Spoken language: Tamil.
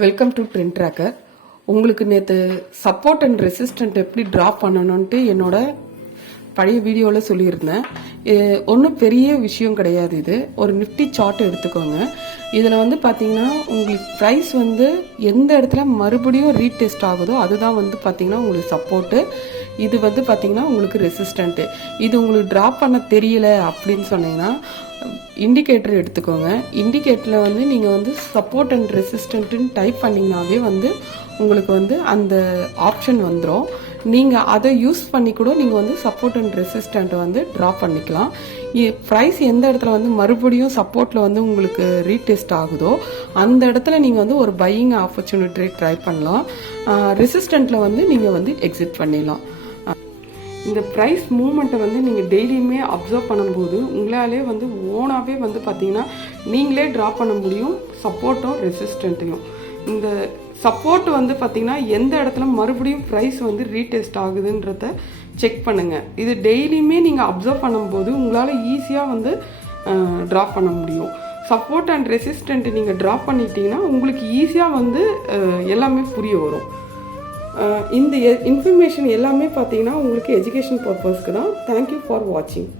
Welcome to trend tracker. உங்களுக்கு நேற்று சப்போர்ட் அண்ட் ரெசிஸ்டன்ட் எப்படி ட்ரா பண்ணணும்ன்ட்டு என்னோட பழைய வீடியோவில் சொல்லியிருந்தேன். ஒன்றும் பெரிய விஷயம் கிடையாது. இது ஒரு நிஃப்டி சார்ட் எடுத்துக்கோங்க. இதில் வந்து பார்த்தீங்கன்னா உங்களுக்கு ப்ரைஸ் வந்து எந்த இடத்துல மறுபடியும் ரீடெஸ்ட் ஆகுதோ அதுதான் வந்து பார்த்தீங்கன்னா உங்களுக்கு சப்போர்ட்டு. இது வந்து பார்த்தீங்கன்னா உங்களுக்கு ரெசிஸ்டண்ட்டு. இது உங்களுக்கு ட்ரா பண்ண தெரியல அப்படின்னு சொன்னீங்கன்னா இண்டிகேட்டர் எடுத்துக்கோங்க. இண்டிகேட்டரில் வந்து நீங்கள் வந்து சப்போர்ட் அண்ட் ரெசிஸ்டன்ட்டுன்னு டைப் பண்ணிங்கனாவே வந்து உங்களுக்கு வந்து அந்த ஆப்ஷன் வந்துடும். நீங்கள் அதை யூஸ் பண்ணி கூட நீங்கள் வந்து சப்போர்ட் அண்ட் ரெசிஸ்டண்ட்டை வந்து ட்ரா பண்ணிக்கலாம். ப்ரைஸ் எந்த இடத்துல வந்து மறுபடியும் சப்போர்ட்டில் வந்து உங்களுக்கு ரீடெஸ்ட் ஆகுதோ அந்த இடத்துல நீங்கள் வந்து ஒரு பையிங் ஆப்பர்ச்சுனிட்டி ட்ரை பண்ணலாம். ரெசிஸ்டண்ட்டில் வந்து நீங்கள் வந்து எக்ஸிட் பண்ணிடலாம். இந்த ப்ரைஸ் மூமெண்ட்டை வந்து நீங்கள் டெய்லியுமே அப்சர்வ் பண்ணும்போது உங்களாலே வந்து ஓனாகவே வந்து பார்த்தீங்கன்னா நீங்களே ட்ரா பண்ண முடியும் சப்போர்ட்டும் ரெசிஸ்டண்ட்டையும். இந்த சப்போர்ட் வந்து பார்த்தீங்கன்னா எந்த இடத்துல மறுபடியும் ப்ரைஸ் வந்து ரீடெஸ்ட் ஆகுதுன்றத செக் பண்ணுங்கள். இது டெய்லியுமே நீங்கள் அப்சர்வ் பண்ணும்போது உங்களால் ஈஸியாக வந்து ட்ரா பண்ண முடியும். சப்போர்ட் அண்ட் ரெசிஸ்டண்ட் நீங்கள் ட்ரா பண்ணிட்டீங்கன்னா உங்களுக்கு ஈஸியாக வந்து எல்லாமே புரிய வரும். இந்த இன்ஃபர்மேஷன் எல்லாமே பார்த்தீங்கன்னா உங்களுக்கு எஜுகேஷன் பர்பஸ்க்கு தான். தேங்க்யூ ஃபார் வாட்சிங்.